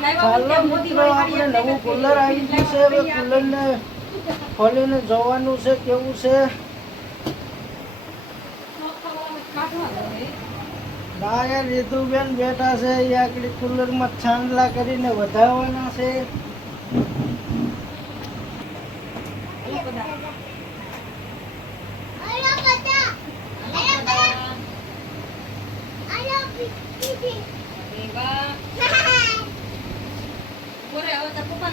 આપણે નવું કુલર આવી ગયું છે હવે કુલરને ખોલીને જોવાનું છે કેવું છે? બાયા રીતુબેન બેઠા છે એ આગળ કુલરમાં છાંદલા કરીને વધારવાના છે.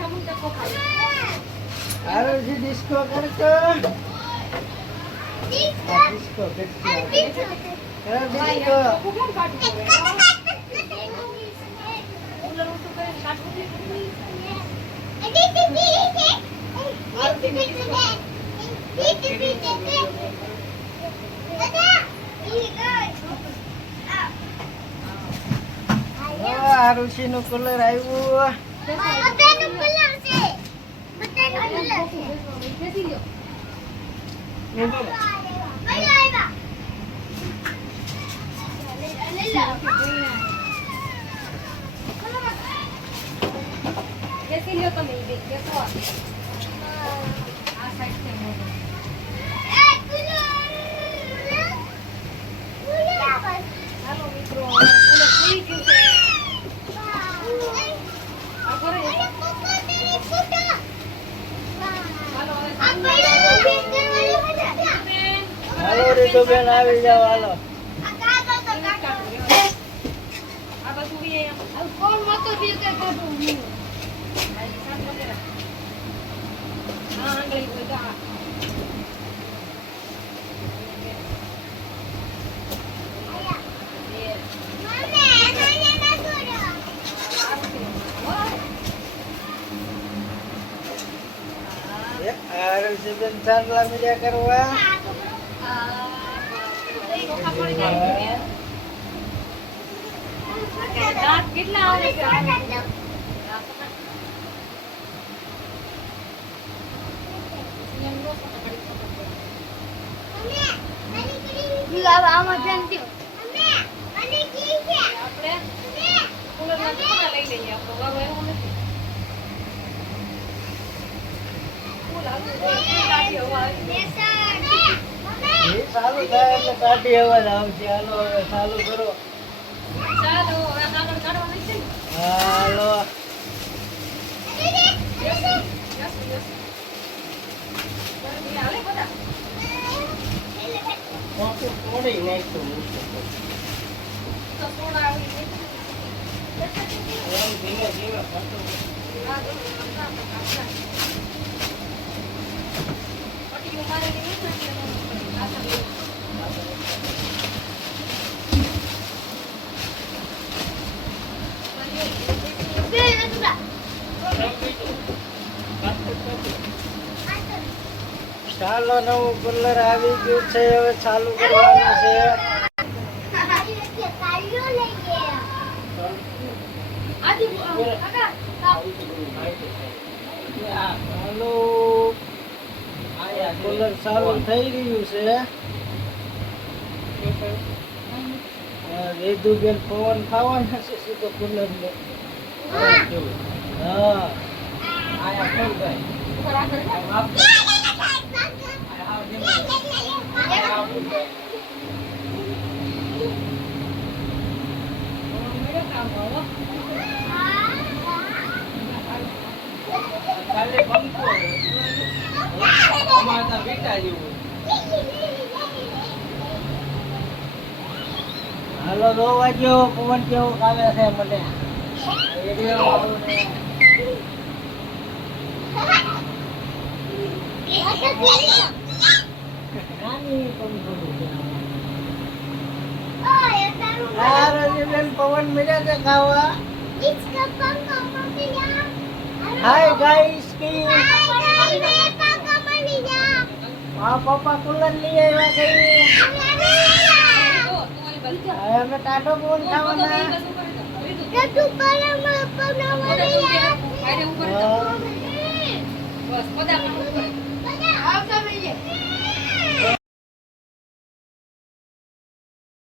ઘડીક હેઠું નાખી. હાલો જી ડિસ્કો કરતો ડિસ્કો ડિસ્કો કર ડિસ્કો આરુષિ નું કુલર આવ્યું હાલો રીતુબેન આવી જાવ હાલો કોણ મતો બી કે કાઢું આરુષિ બેન ચાંદલા મીડિયા કરવા કેટલા આવે છે આમાં ધ્યાન દો લઈ લઈએ આપણો એવું નથી આવી. ચાલુ થાય એટલે કાઢી અવાજ આવશે હાલો હવે ચાલુ કરો? હાલો યસ, યસ. બરાબર, હાલે બધા? મોટું તોડી નાખ્યું તો સોડા આવી ગઈ. એમ ધીમે ધીમે કરતું. હા, ચાલો નવું કુલર આવી ગયું છે. હવે ચાલુ કરવાનું છે. આજી, કાકા, ચાલો કુલર ચાલુ થઈ રહ્યું છે. રેદુબેન પવન ખાવાના છે સીધો કુલર ને હા. આયા કોણ ભાઈ? Halo lo wajo, kawan jo kami saya mana? Ini Hai guys, Hi guys. હા પપ્પા કુલર લઈ આવ્યા કઈ હવે અમે ટાટો બોલ ખાવાના બસ પદા